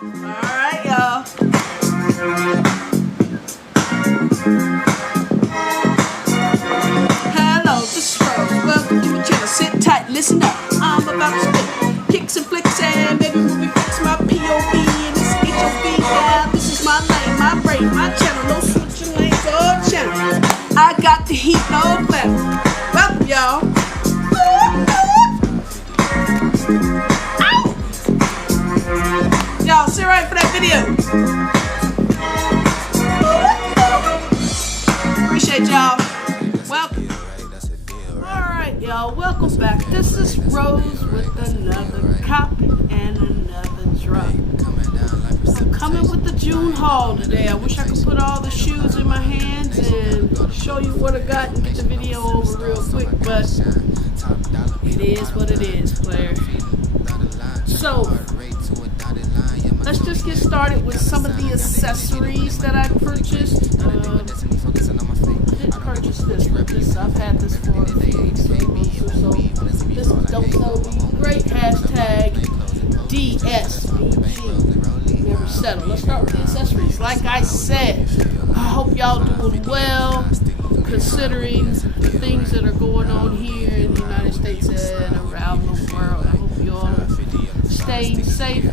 Alright, y'all. Hello, this is Rose. Welcome to my channel. Sit tight, listen up. I'm about to spit kicks and flicks and maybe movie fix my POV and this HOV. Yeah, this is my lane, my brain, my channel. No switching lanes or channels. I got the heat, no flavor. Welcome, y'all. Y'all, sit right for that video. Appreciate y'all. Welcome. Alright, y'all, welcome back. This is Rose with another cop and another drug. I'm coming with the June haul today. I wish I could put all the shoes in my hands and show you what I got and get the video over real quick, but it is what it is, player. So, let's just get started with some of the accessories that I purchased. I didn't purchase this, but I've had this for a few weeks or so. This is Don't Tell Me Great, hashtag DSBG. Never settle. Let's start with the accessories. Like I said, I hope y'all doing well, considering the things that are going on here in the United States and around the world. I hope y'all are staying safe.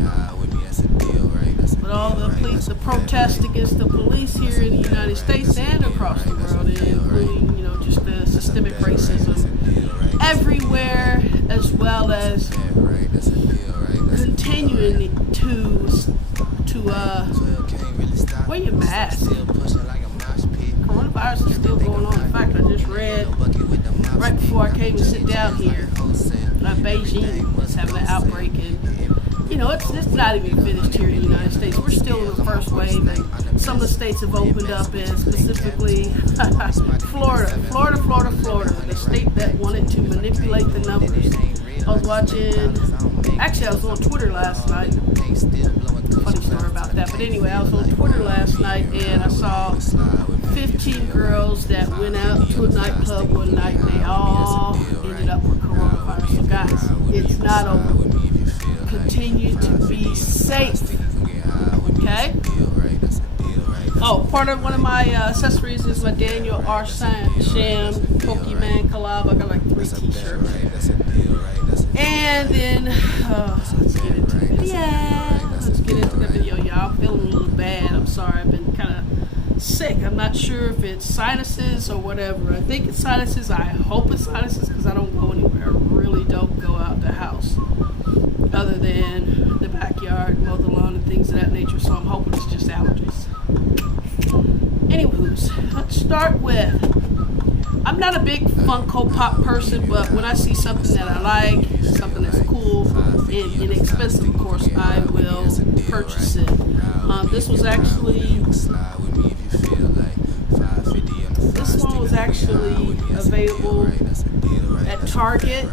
But all the protests against the police here in the United States and across the world, including, just the systemic racism everywhere, as well as continuing to wear your mask. Coronavirus is still going on. In fact, I just read right before I came to sit down here, Beijing was having an outbreak, and it's not even finished here in the United States. We're still in the first wave, and some of the states have opened up, and specifically Florida, the state that wanted to manipulate the numbers. I was on Twitter last night. Funny story about that, but anyway, I was on Twitter last night, and I saw 15 girls that went out to a nightclub one night, and they all ended up with coronavirus. So guys, it's not over. Continue to be safe. Okay? Oh, one of my accessories is my Daniel R. Sham Pokemon collab. I got like 3 t-shirts. And then, let's get into the video. Let's get into the video, y'all. I'm feeling a little bad. I'm sorry. I've been kind of sick. I'm not sure if it's sinuses or whatever. I think it's sinuses. I hope it's sinuses because I don't go anywhere. I really don't go out the house other than the backyard, mow the lawn, and things of that nature. So I'm hoping it's just allergies. Anywho's, let's start with, I'm not a big Funko Pop person, but when I see something that I like, something that's cool and inexpensive, of course, I will purchase it. This one was actually available at Target.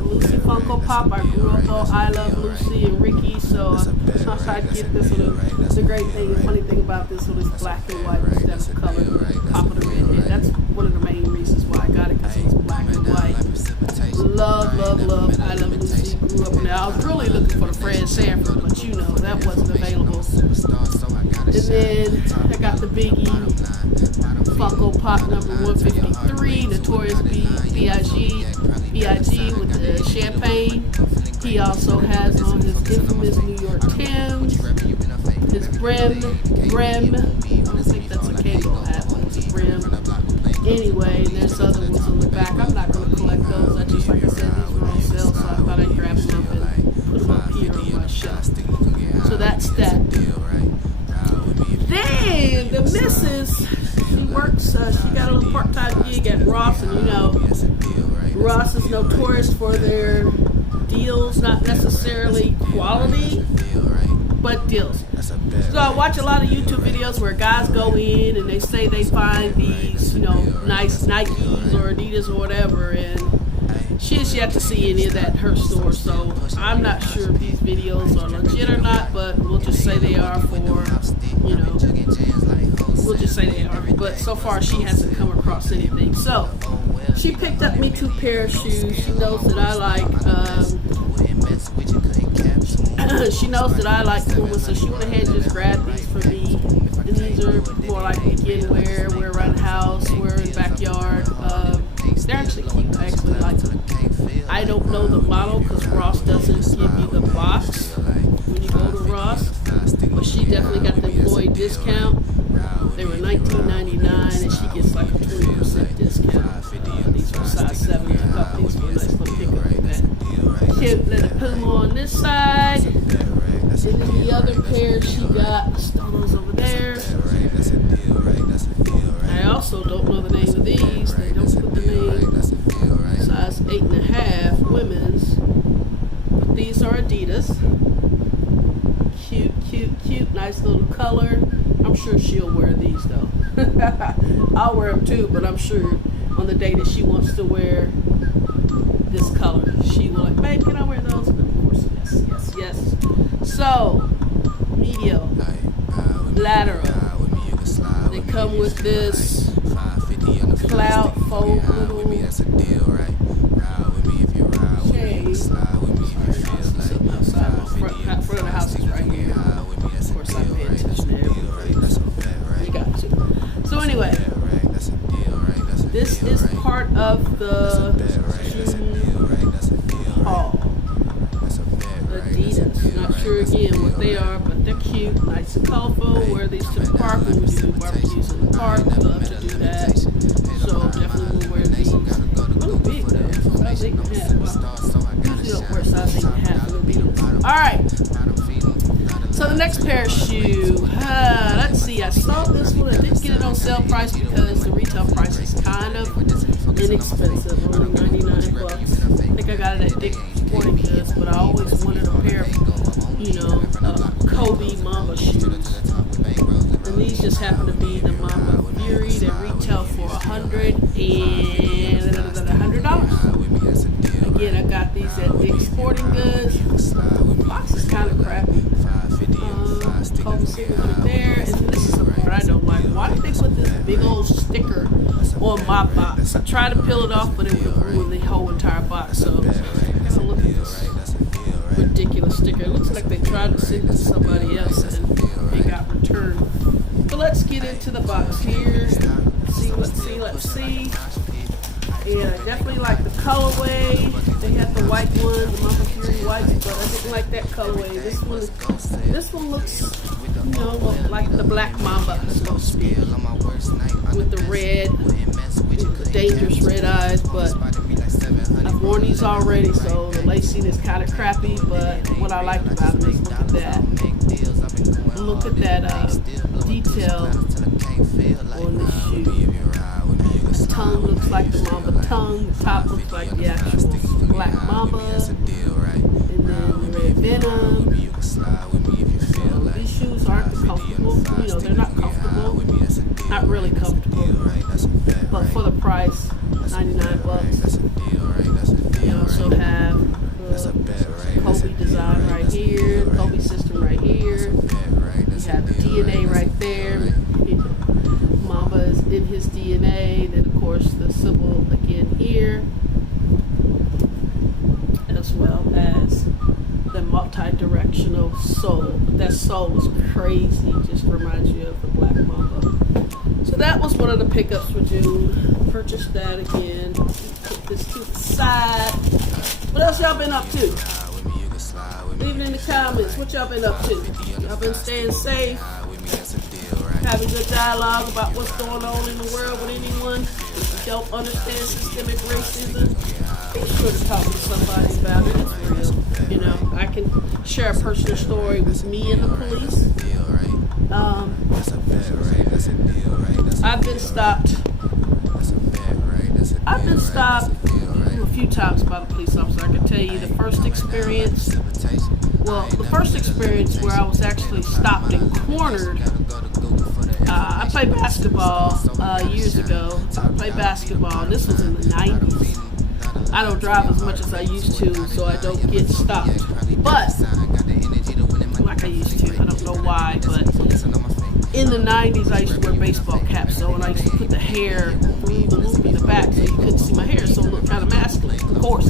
Lucy Funko Pop. I grew up on I Love Lucy and Ricky, so I tried to get this one. The great thing, the funny thing about this one is black and white instead of color. Top of the red head. That's one of the main reasons why I got it, because it was black and white. Love I Love Lucy. Grew up in there. I was really looking for the Fred Sanford, but that wasn't available. And then I got the Biggie Funko Pop number 153, Notorious B.I.G. with the champagne. He also has on his infamous New York Timbs, his brim. I don't think that's a Kangol hat, but it's a brim. Anyway, and there's other ones on the back. I'm not going to collect those. Like I said, these were on sale, so I thought I'd grab them up and put them up here on my shelf. So that's that. Then the missus, she works, she got a little part-time gig at Ross, and Ross is notorious for their deals, not necessarily quality, but deals. So I watch a lot of YouTube videos where guys go in and they say they find these, nice Nikes or Adidas or whatever, and she's yet to see any of that in her store, so I'm not sure if these videos are legit or not, but we'll just say they are we'll just say they are, but so far she hasn't come across anything. So she picked up me 2 pair of shoes. She knows that I like She knows that I like Puma, so she went ahead and just grabbed these for me. And these are more like weekend wear around the house, wear in the backyard. They're actually cute. I actually like them. I don't know the model because Ross doesn't give you the box when you go to Ross. But she definitely got the employee discount. They were $19.99 and she gets like a 20% discount. These are size 7. I thought these were a nice little pickup with that. Cute little Puma on this side. And then the other pair she got, those over there. I also don't know the name of these. They don't put the name. Size 8.5 women's. But these are Adidas. Cute, cute, cute. Nice little color. I'm sure she'll wear these though. I'll wear them too, but I'm sure on the day that she wants to wear this color, she will like, babe, can I wear those? And of course, yes, yes, yes. So, medial, lateral. They come with this cloud fold little shade. Sitting outside, my front of the house is right here. Of course, I pay attention to everything. You got to. So anyway, this is part of the June haul. Adidas. Not sure again what they are, but they're cute, nice and colorful. Wear these to the park when we do barbecues in the park. We love to do that. So definitely will wear these. Oh, big though. Size 8.5. Wow. Usually don't wear size 8.5. Alright. So the next pair of shoe. Let's see. I saw this one. I didn't get it on sale price because the retail price is kind of inexpensive. Only 99 bucks. I think I got it at Dick's Sporting Goods, but I always wanted a pair of, Kobe Mamba shoes. And these just happen to be the Mamba Fury. They retail for $100. Again, I got these at Dick's Sporting Goods. The box is kind of crappy. Kobe signature there. And then this is the part I don't like. Why did they put this big old sticker on my box? I tried to peel it off, but it would ruin the whole entire box. So, look at this ridiculous sticker. It looks like they tried to send it to somebody else and it got returned. But let's get into the box here. Let's see. And I definitely like the colorway. They had the white one, the Mamba Fury white, but I didn't like that colorway. This one looks, like the black Mamba, so to speak, with the red, the dangerous red eyes. But I've worn these already, so the lacing is kind of crappy. But what I like about them is look at that. Look at that detail on this shoe. The tongue looks like the Mamba tongue. The top looks like the actual black Mamba. And then the red Venom. These shoes aren't comfortable. They're not comfortable. Not really comfortable. But for the price, 99 bucks. You also have the Kobe design right here, Kobe system right here. You have the DNA right there. Mamba is in his DNA. Then of course the symbol again here, as well as the multi-directional sole. That sole is crazy. Just reminds you of the black Mamba. So that was one of the pickups for June. Purchased that again. Put this to the side. What else y'all been up to? Leave it in the comments. What y'all been up to? Y'all been staying safe? Having good dialogue about what's going on in the world with anyone? If you don't understand systemic racism, be sure to talk to somebody about it. It's real. I can share a personal story with me and the police. I've been stopped a few times by the police officer. I can tell you the first experience where I was actually stopped and cornered. I played basketball years ago. I played basketball, and this was in the 90s. I don't drive as much as I used to, so I don't get stopped. But, like I used to, I don't know why, but in the 90s, I used to wear baseball caps, and I used to put the hair through the loop in the back so you couldn't see my hair, so it looked kind of masculine, of course.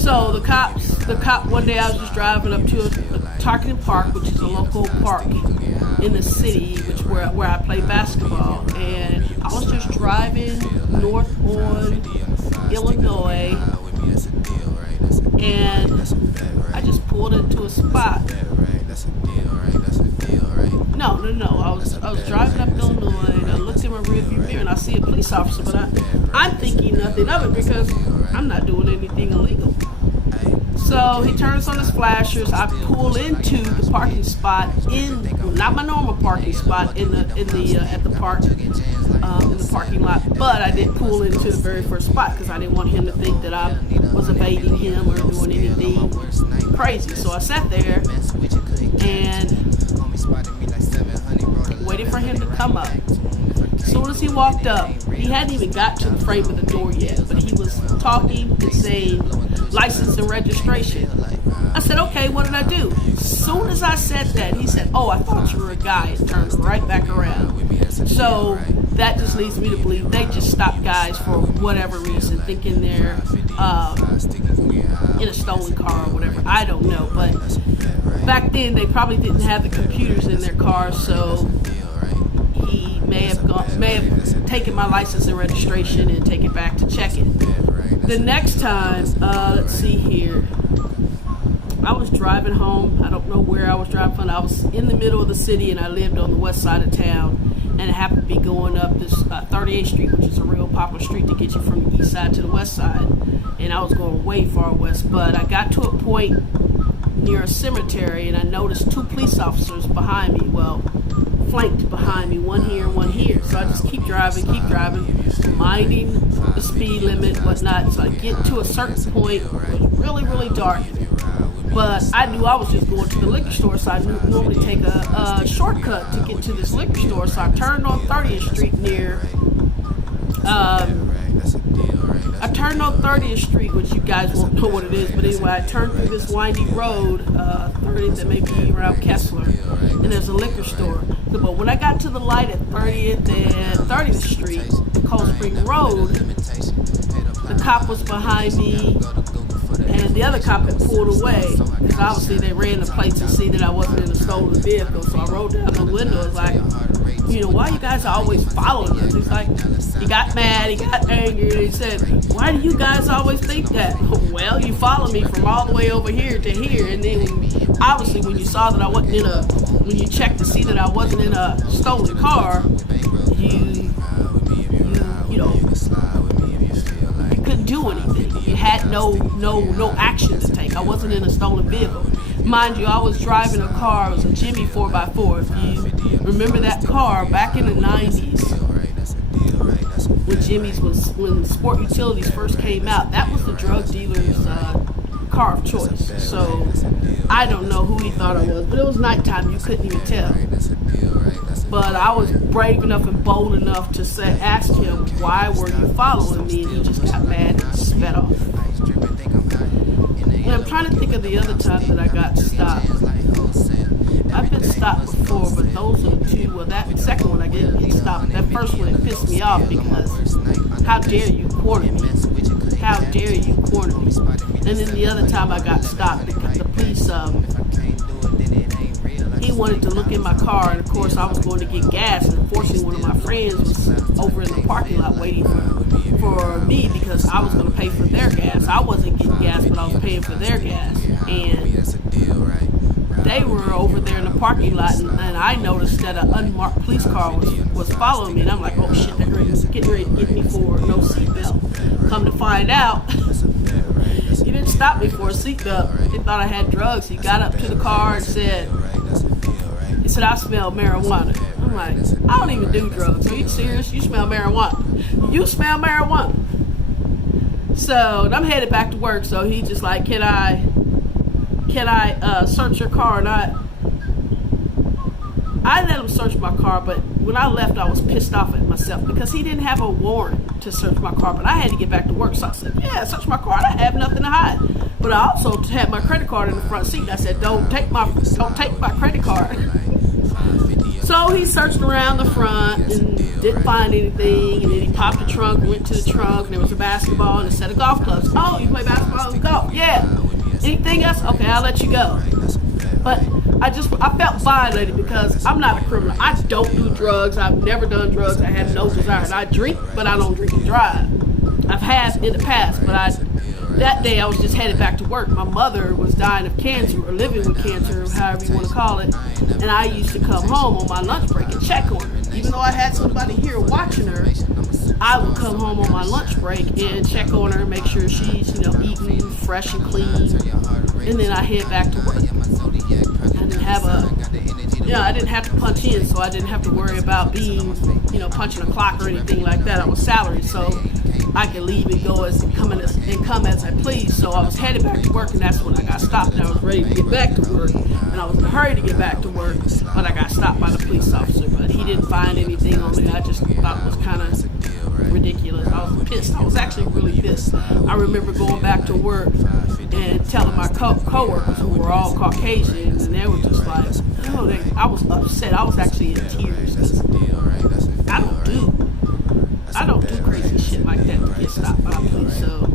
So the cops the cop, one day I was just driving up to a Tarkington Park, which is a local park in the city, where I play basketball, and I was just driving north on Illinois, and I just pulled into a spot. No. I was driving up Illinois, and I looked in my rearview mirror, and I see a police officer, but I'm thinking nothing of it because I'm not doing anything illegal. So he turns on his flashers. I pull into the parking spot not my normal parking spot at the park, in the parking lot, but I did pull into the very first spot because I didn't want him to think that I was evading him or doing anything crazy. So I sat there and waited for him to come up. As soon as he walked up, he hadn't even got to the frame of the door yet, but he was talking and saying license and registration. I said, okay, what did I do? As soon as I said that, he said, oh, I thought you were a guy, and turned right back around. So that just leads me to believe they just stop guys for whatever reason, thinking they're in a stolen car or whatever. I don't know, but back then they probably didn't have the computers in their cars, so he may have taken my license and registration and take it back to check it. The next time, let's see here, I was driving home. I don't know where I was driving from. I was in the middle of the city, and I lived on the west side of town, and it happened to be going up this 38th Street, which is a real popular street to get you from the east side to the west side, and I was going way far west, but I got to a point near a cemetery, and I noticed two police officers behind me, flanked behind me, one here, one here. So I just keep driving, minding the speed limit, whatnot. So I get to a certain point, it was really, really dark. But I knew I was just going to the liquor store, so I normally take a shortcut to get to this liquor store. So I turned on 30th Street I turned on 30th Street, which you guys won't know what it is, but anyway, I turned through this windy road, 30th, that may be around Kessler, and there's a liquor store. So, but when I got to the light at 30th and 30th Street, Cold Spring Road, the cop was behind me, and the other cop had pulled away, because obviously they ran the plates to see that I wasn't in a stolen vehicle. So I rolled down the window, I was like, why you guys are always following us? He's like, he got mad, he got angry, and he said, why do you guys always think that? Well, you follow me from all the way over here to here, and then obviously when you saw that I wasn't when you checked to see that I wasn't in a stolen car, you couldn't do anything. You had no action to take. I wasn't in a stolen vehicle. Mind you, I was driving a car. It was a Jimmy 4x4. If you remember that car back in the 90s, when Sport Utilities first came out, that was the drug dealer's car of choice. So I don't know who he thought I was, but it was nighttime. You couldn't even tell. But I was brave enough and bold enough to ask him, why were you following me? And he just got mad and sped off. And I'm trying to think of the other time that I got stopped. I've been stopped before, but those are the two. Well, that second one I didn't get stopped. That first one, it pissed me off because how dare you corner me? How dare you corner me? And then the other time I got stopped because the police, he wanted to look in my car, and of course I was going to get gas, and unfortunately one of my friends was over in the parking lot waiting for me because I was going to pay for their gas. I wasn't getting gas, but I was paying for their gas, and they were over there in the parking lot, and I noticed that an unmarked police car was following me, and I'm like, oh shit, they're getting ready to get me for no seatbelt. Come to find out, he didn't stop me for a seatbelt. He thought I had drugs. He got up to the car and said, I smell marijuana. I'm like, I don't even do drugs. Are you serious? You smell marijuana. You smell marijuana. So I'm headed back to work. So he just like, can I search your car? And I let him search my car, but when I left, I was pissed off at myself because he didn't have a warrant to search my car, but I had to get back to work. So I said, yeah, search my car. I have nothing to hide. But I also had my credit card in the front seat. I said, don't take my credit card. So he searched around the front and didn't find anything, and then he popped the trunk, went to the trunk, and there was a basketball and a set of golf clubs. Oh, you play basketball and golf? Yeah. Anything else? Okay, I'll let you go. But I felt violated because I'm not a criminal. I don't do drugs. I've never done drugs. I have no desire. I drink, but I don't drink and drive. I've had in the past, but that day I was just headed back to work. My mother was dying of cancer, or living with cancer, however you want to call it. And I used to come home on my lunch break and check on her. Even though I had somebody here watching her, I would come home on my lunch break and check on her, make sure she's, eating fresh and clean. And then I head back to work. I didn't have to punch in, so I didn't have to worry about being, punching a clock or anything like that. I was salaried, so I could leave and go come as I please. So I was headed back to work, and that's when I got stopped, and I was ready to get back to work. And I was in a hurry to get back to work, but I got stopped by the police officer. But he didn't find anything on me. I just thought it was kind of ridiculous. I was pissed. I was actually really pissed. I remember going back to work and telling my co-workers, who were all Caucasian, and they were just like, I was upset. I was actually in tears. I don't do crazy shit like that to get stopped by police. So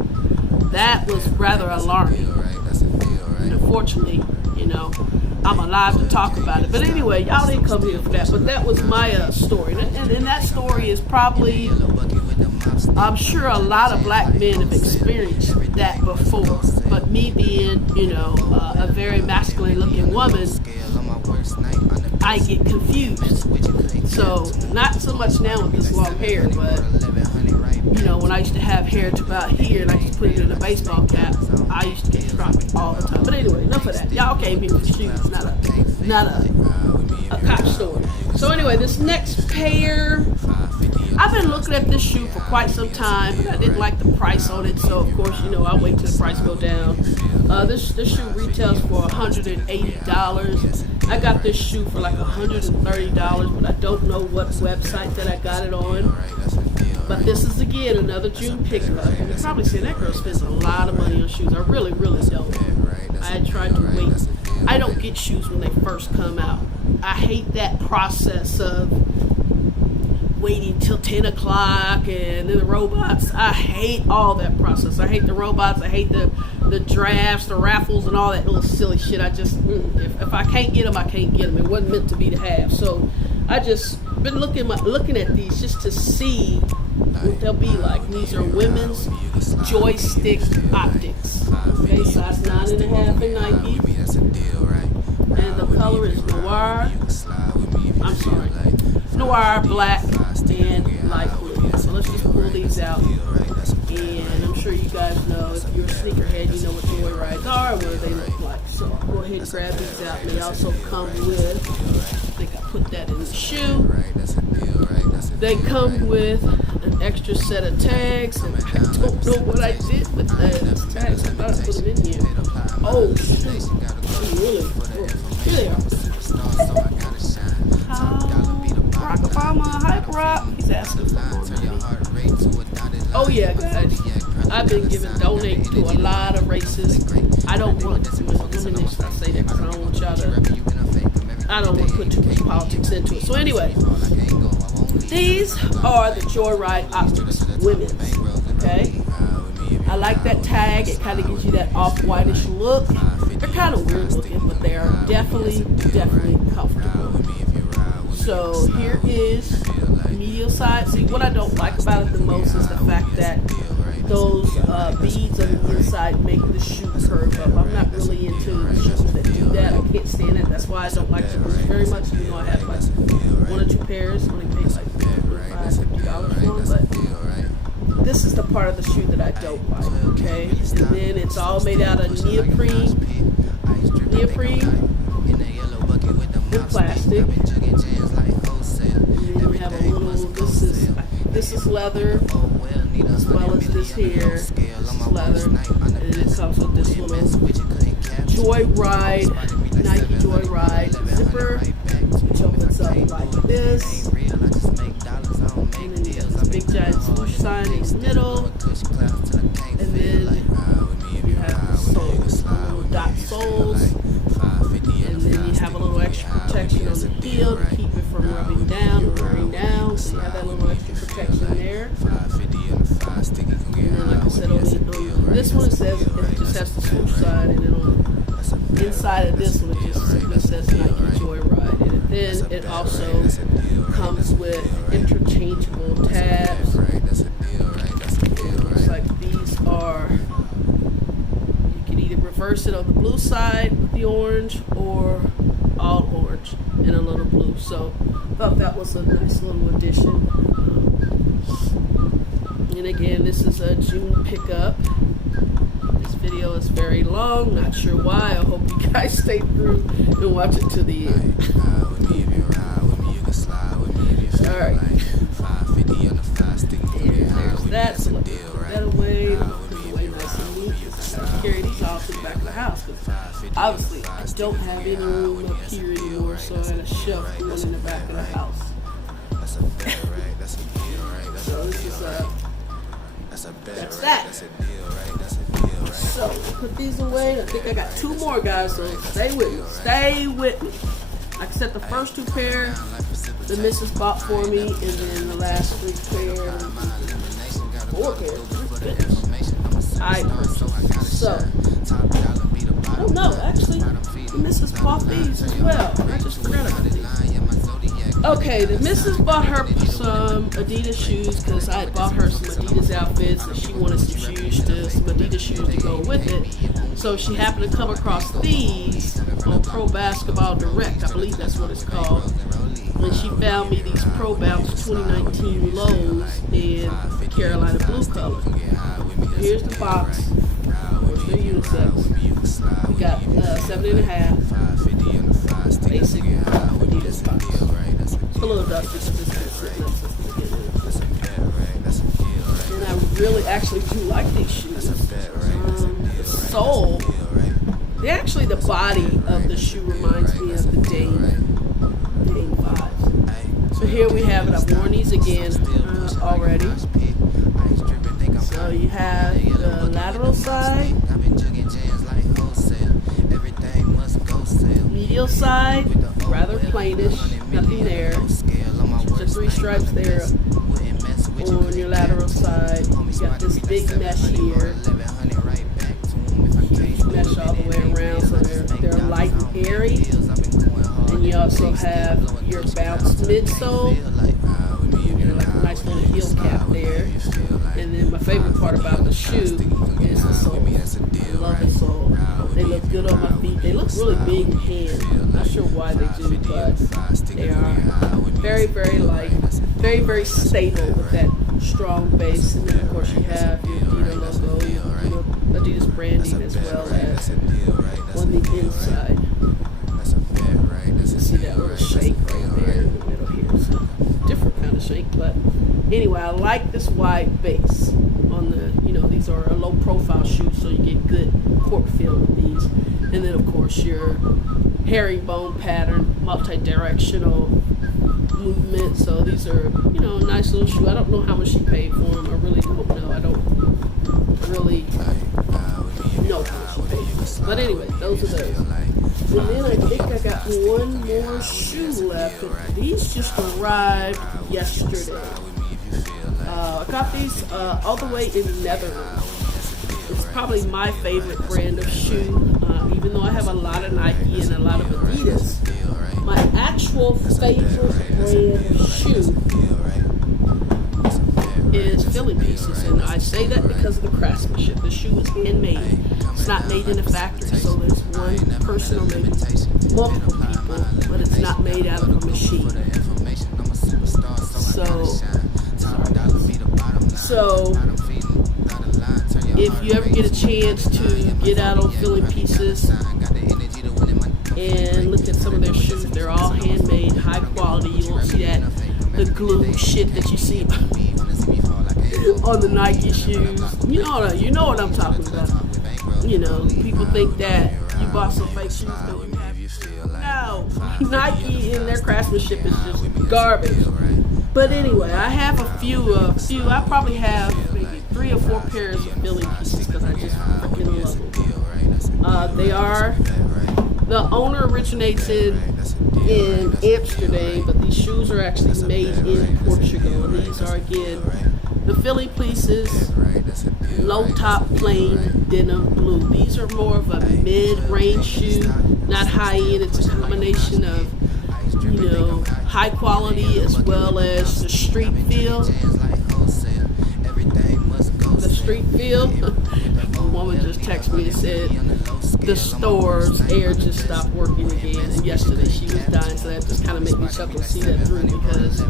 that was rather alarming. And unfortunately, I'm alive to talk about it. But anyway, y'all didn't come here for that. But that was my story. And that story is probably, I'm sure a lot of black men have experienced that before. But me being, a very masculine looking woman, I get confused. So not so much now with this long hair, but when I used to have hair to about here and I used to put it in a baseball cap, I used to get struck all the time. But anyway, enough of that. Y'all came here for shoes, not a cop story. So anyway, this next pair, I've been looking at this shoe for quite some time, but I didn't like the price on it. So of course, I'll wait till the price go down. This shoe retails for $180. I got this shoe for like $130, but I don't know what website that I got it on. But this is, again, another June pickup. And you're probably saying that girl spends a lot of money on shoes. I really, really don't. I tried to wait. I don't get shoes when they first come out. I hate that process of waiting till 10 o'clock and then the robots. I hate all that process. I hate the robots. I hate the drafts, the raffles, and all that little silly shit. I just, if I can't get them, I can't get them. It wasn't meant to be to have. So I just been looking at these just to see what they'll be like. These are women's joystick optics. Okay, size 9.5 in Nike. And the color is noir, black, and light blue. So let's just pull these out. And I'm sure you guys know, if you're a sneakerhead, you know what Joyrides are and what they look like. So I'll go ahead and grab these out. And they also come with, I think I put that in the shoe. They come with an extra set of tags, and I don't know what I did with those tags. I thought I put them in here. Oh, shoot. Here they are. Barack Obama, hi Barack. He's asking for more money. Oh yeah, guys. I've been donate to a lot of races. I don't want to, let me just say that because I don't want y'all to, I don't want to put too much politics into it. So anyway, these are the Joyride Optics women's, okay? I like that tag. It kind of gives you that off-whitish look. They're kind of weird looking, but they are definitely comfortable. So here is the medial side. See, what I don't like about it the most is the fact that those beads on the inside make the shoe curve up. I'm not really into shoes that do that. I can't stand it. That's why I don't like them very much. I have like 1 or 2 pairs. Only paid like $50 for them, but this is the part of the shoe that I don't like, okay? And then it's all made out of neoprene and plastic. And then you have a little, this is leather, as well as this here. This is leather, and it comes with this little Joyride, Nike Joyride zipper, which opens up like this. And then you have this big giant swoosh sign in the middle. And then you have the soles, the little dot soles. And then you have a little extra protection on the heel to keep it from rubbing down or wearing down. So you have that little extra protection there. And then, like I said, on this one it says it just has the swoosh side, and then on inside of this one, it just simply says Nike Joyride. And then it also comes with interchangeable tabs. It looks like these are, you can either reverse it on the blue side with the orange or all orange and a little blue. So I thought that was a nice little addition. And again, this is a June pickup. This video is very long, not sure why. I hope you guys stay through and watch it to the end. Alright. And there's that. So let's put that away. Put it away nice and neat. I carry these off to the back of the house because obviously I don't have any room up here anymore, so I had a shelf one in the back of the house. So this is that's that. So put these away. I think I got two more, guys, so stay with me. Stay with me. Like I said, the first two pair the missus bought for me, and then the last three pairs, four pairs, I purchased. So I don't know, actually the missus bought these as well. I just forgot about these. Okay, the missus bought her some Adidas shoes because I had bought her some Adidas outfits and she wanted some Adidas shoes to go with it. So she happened to come across these on Pro Basketball Direct, I believe that's what it's called. And she found me these Pro Bounce 2019 lows in Carolina blue color. Here's the box. Here's the unisex. We got 7.5 basic Adidas box. A little dusty, and I really actually do like these shoes. The sole, the body of the shoe reminds me of the Dame 5. So here we have it. I've worn these again already. So you have the lateral side, medial side, rather plainish, nothing there. Just 3 stripes there on your lateral side. You got this big mesh here, huge mesh all the way around, so they're light and airy. And you also have your bounce midsole, like a nice little heel cap there. And then my favorite part about the shoe is the sole. I love the sole. They look good on my feet. They look really big in hand. Not sure why they do, but they are very, very light, very, very stable with that strong base. And then of course you have your Adidas logo, your Adidas branding as well as on the inside. See that little shake right there in the middle here. So different kind of shake, but anyway, I like this wide base on the, these are a low profile shoe, so you get good cork feel with these. And then of course your herringbone pattern, multi-directional movement. So these are, a nice little shoe. I don't know how much she paid for them. I really don't know. I don't really know how much she paid for them. But anyway, those are those. And then I think I got one more shoe left. These just arrived yesterday. I got these all the way in the Netherlands. It's probably my favorite brand of shoe, even though I have a lot of Nike and a lot of Adidas. My actual favorite brand of shoe is Philly Pieces, and I say that because of the craftsmanship. The shoe is handmade. It's not made in a factory, so there's one person or maybe multiple people, but it's not made out of a machine. So if you ever get a chance to get out on Philly Pieces and look at some of their shoes, they're all handmade, high quality. You won't see that the glue shit that you see on the Nike shoes. You know what I'm talking about. People think that you bought some fake shoes that you have. No, Nike and their craftsmanship is just garbage. But anyway, I have a few. I probably have maybe 3 or 4 pairs of Philly Pieces because I just freaking love them. They are, the owner originates in Amsterdam, but these shoes are actually made in Portugal. And these are again The Philly pieces, low top plain denim blue. These are more of a mid-range shoe, not high end. It's a combination of, high quality as well as the street feel. The street feel. A woman just texted me and said the store's air just stopped working again, and yesterday she was dying, so that just kind of made me chuckle to see that through, because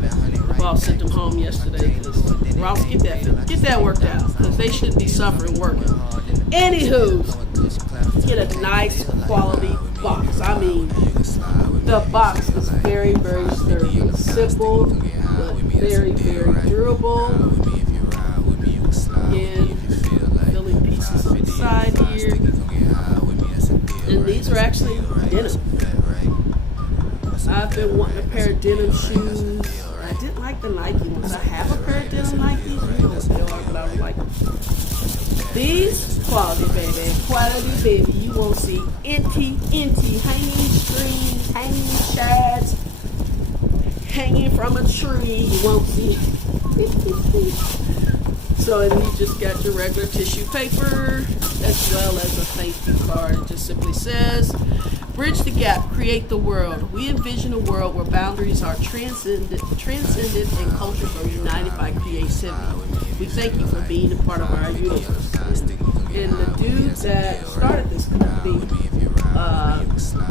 boss sent them home yesterday. Because Ross, get that worked out, because they shouldn't be suffering working. Anywho, get a nice quality box. I mean, the box is very, very sturdy, simple, but very, very durable. Again, Philly pieces inside here. And these are actually denim. I've been wanting a pair of denim shoes. I didn't like the Nike ones. I have a pair of denim Nikes. You know what they are, but I don't like them. These, quality, baby. Quality, baby. You won't see inty, hanging strings, hanging shads, hanging from a tree. You won't see it. So, and you just got your regular tissue paper, as well as a thank you card. It just simply says, bridge the gap, create the world. We envision a world where boundaries are transcended and cultures are united by creativity. We thank you for being a part of our universe. And the dude that started this company,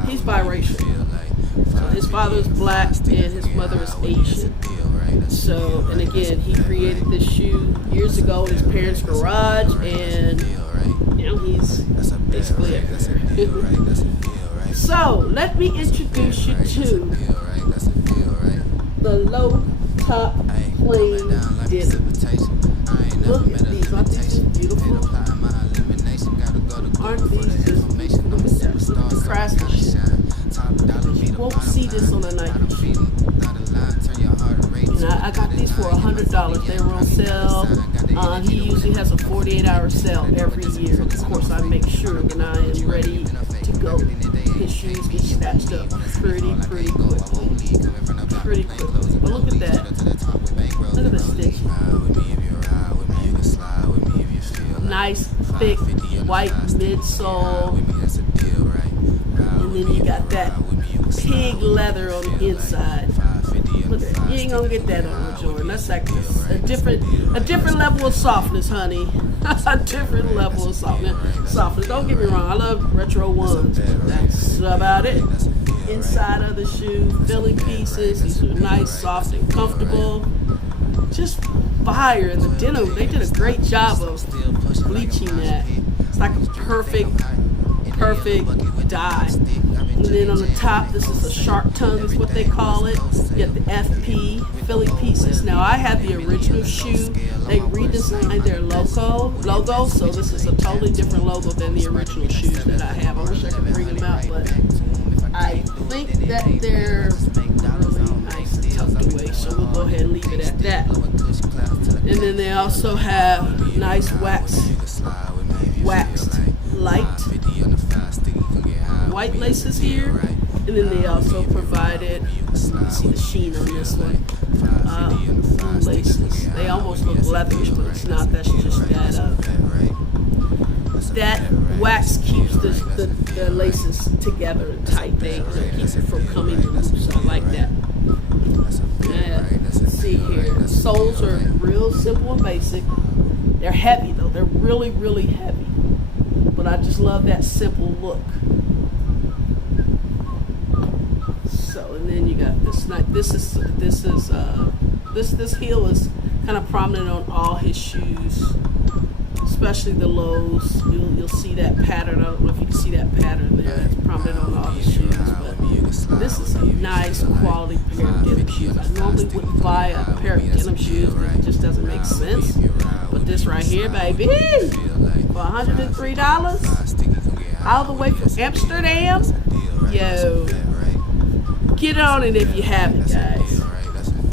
he's biracial. So his father is black and his mother is Asian. So, and again, he created this shoe years ago in his parents' garage, and he's basically everywhere. So, let me introduce you to the low top plain denim. Look at these. Aren't these just beautiful? Aren't these just beautiful? Look at that. Look at the craftsmanship. You won't see this on a Nike shoe. And I got these for $100. They were on sale. He usually has a 48-hour sale every year. Of course, I make sure when I am ready to go, his shoes get snatched up pretty quickly. But look at that. Look at the stitch. Nice, thick, white midsole. And then you got that pig leather on the inside. Look at that. You ain't gonna get that on a Jordan. That's like a different level of softness, honey. A different level of softness. Don't get me wrong, I love retro ones, but that's about it. Inside of the shoe, Philly pieces. These are nice, soft, and comfortable. Just fire. And the denim, they did a great job of bleaching that. It's like a perfect dye. And then on the top, this is a sharp tongue, is what they call it. You get the FP, Philly pieces. Now, I have the original shoe. They redesigned their logo, so this is a totally different logo than the original shoes that I have. I wish I could bring them out, but I think that they're really nice and tucked away, so we'll go ahead and leave it at that. And then they also have nice waxed light white laces here, and then they also provided, you see the sheen on this one, blue laces. They almost look leatherish, but it's not. That's just that wax keeps the laces together and tight. They keep it from coming loose. So I like that. Let's see here. The soles are real simple and basic. They're heavy though. They're really, really heavy. But I just love that simple look. So, and then you got this. This heel is kind of prominent on all his shoes, especially the lows. You'll see that pattern. I don't know if you can see that pattern there. That's prominent on all his shoes. But this is a nice quality pair of denim shoes. I normally wouldn't buy a pair of denim shoes. It just doesn't make sense. But this right here, baby, for $103, all the way from Amsterdam. Yo, get on it if you haven't, guys.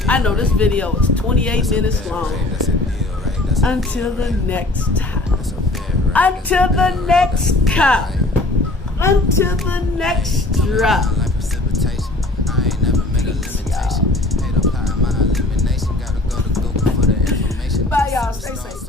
I know this video is 28 minutes long. Until the next time. Until the next time. Until the next drop. Bye, y'all. Stay safe.